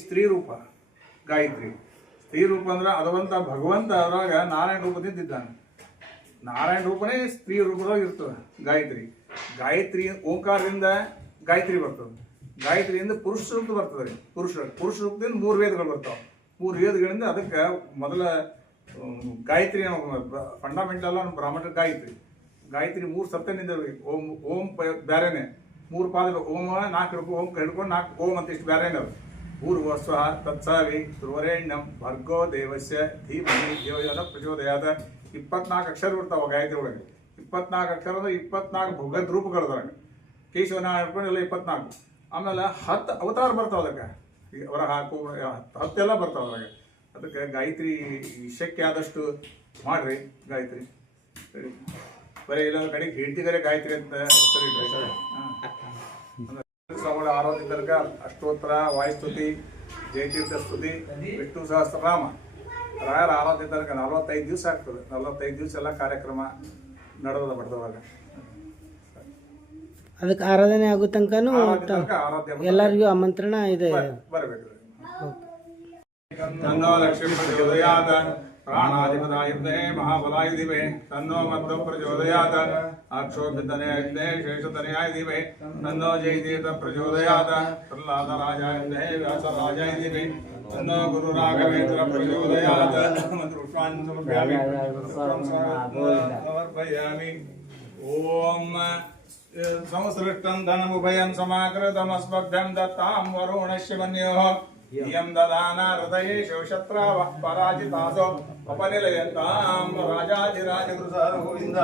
ಸ್ತ್ರೀ ರೂಪ ಗಾಯತ್ರಿ. ಸ್ತ್ರೀ ರೂಪ ಅಂದ್ರೆ ಅದವಂತ ಭಗವಂತ ಅದ್ರಾಗ ನಾರಾಯಣ ರೂಪದಿಂದ ಇದ್ದಾನೆ. ನಾರಾಯಣ ರೂಪನೇ ಸ್ತ್ರೀ ರೂಪದಾಗ ಇರ್ತದೆ ಗಾಯತ್ರಿ. ಗಾಯತ್ರಿ ಓಂಕಾರದಿಂದ ಗಾಯತ್ರಿ ಬರ್ತದೆ. ಗಾಯತ್ರಿಯಿಂದ ಪುರುಷ ಸೂಕ್ತ ಬರ್ತದೆ. ಪುರುಷ ಸೂಕ್ತದಿಂದ 3 ವೇದಗಳು ಬರ್ತಾವೆ. 3 ವೇದಗಳಿಂದ ಅದಕ್ಕೆ ಮೊದಲ ಗಾಯತ್ರಿ ಫಂಡಮೆಂಟಲ್ ಬ್ರಾಹ್ಮಣ ಗಾಯತ್ರಿ 3 ಸಪ್ತನಿಂದ ಓಂ ಬ್ಯಾರೇನೆ 3 ಪಾದ ಓಂ 4 ಹಿಡ್ಕೊಂಡು ಓಂ ಹಿಡ್ಕೊಂಡು 4 ಓಂ ಅಂತ ಇಷ್ಟು ಬ್ಯಾರೇನೆ ಅದು. ಪೂರ್ವಸ್ವ ತತ್ಸವಿ ಧ್ರುವರೇಣ್ಯಂ ಭರ್ಗೋ ದೇವಸ್ಯ ಧೀಮಹಿ ಧಿಯೋಯೋನ ಪ್ರಚೋದಯಾತ್ 24 ಅಕ್ಷರ ಬರ್ತಾವ ಗಾಯತ್ರಿ ಒಳಗೆ. 24 ಅಕ್ಷರ ಅಂದ್ರೆ 24 ಭಗವದ್ ರೂಪಗಳದಾಗ ಕೇಶವನ ಹಿಡ್ಕೊಂಡು ಎಲ್ಲ 24. ಆಮೇಲೆ 10 ಅವತಾರ ಬರ್ತಾವ ಅದಕ್ಕೆ. ಹೊರ ಹಾಕು 10 ಎಲ್ಲ ಬರ್ತಾವ ಅದ್ರಾಗ. ಅದಕ್ಕೆ ಗಾಯತ್ರಿ ಶಕ್ಯ ಆದಷ್ಟು ಮಾಡ್ರಿ ಗಾಯತ್ರಿ. ಸರಿ, ಬರೀ ಇಲ್ಲೊಂದು ಕಡೆಗೆ ಹೆಂಡತಿಗರೆ ಗಾಯತ್ರಿ ಅಂತ ಸರಿ. ಶ್ರವಣ ಆರಾಧಿತರ್ಗ ಅಷ್ಟೋತ್ತರ ವಾಯುಸ್ತುತಿ ಜಯತೀರ್ಥ ಸ್ತುತಿ ವಿಷ್ಣು ಸಹಸ್ರನಾಮ ರಾಯರ ಆರಾಧಿತರ್ಗ 45 ದಿವಸ ಆಗ್ತದೆ. 45 ದಿವಸ ಎಲ್ಲ ಕಾರ್ಯಕ್ರಮ ನಡೆದ ಬಡ್ದವಾಗ ಅದಕ್ಕೆ ಆರಾಧನೆ ಆಗೋ ತನಕನೂ ಎಲ್ಲರಿಗೂ ಆಮಂತ್ರಣ ಇದೆ. ಬರಬೇಕು. ತನ್ನೋ ಲಕ್ಷ್ಮೀ ಪ್ರಚೋದಯಾತ್ ಪ್ರಾಣಾಧಿಪತಾಯುಧೇ ಮಹಾಬಲಾಯ ದಿವೆ ತನ್ನೋ ಮಧ್ವ ಪ್ರಚೋದಯಾತ್ ಅಕ್ಷೋಭಿತನಯಾಯುಧೇ ಶೇಷತನಯಾಯ ದಿವೆ ತನ್ನೋ ಜಯತೀರ್ಥ ಪ್ರಚೋದಯಾತ್ ಪ್ರಹ್ಲಾದರಾಜಾಯುಧೇ ವ್ಯಾಸರಾಜಾಯ ದಿವೆ ತನ್ನೋ ಗುರು ರಾಘವೇಂದ್ರ ಪ್ರಚೋದಯಾತ್ ಮಂತ್ರಪುಷ್ಪಾನ್ ಸಮರ್ಪಯಾಮಿ. ಓಂ ಸಂಸೃಷ್ಟಂ ಧನಮುಭಯಂ ಸಮಾಕೃತಮಸ್ಮಭ್ಯಂ ದತ್ತಾಂ ವರುಣಶ್ಯ ಮನ್ಯೋಃ ಇಯಂ ದದಾನ ಹೃದಯೇಷು ಶತ್ರಾವಃ ಪರಾಜಿತಾಸೋ ಅಪನಿಲಯತಾಂ ರಾಜಾಧಿರಾಜ ಗೃಹ ಗೋವಿಂದ.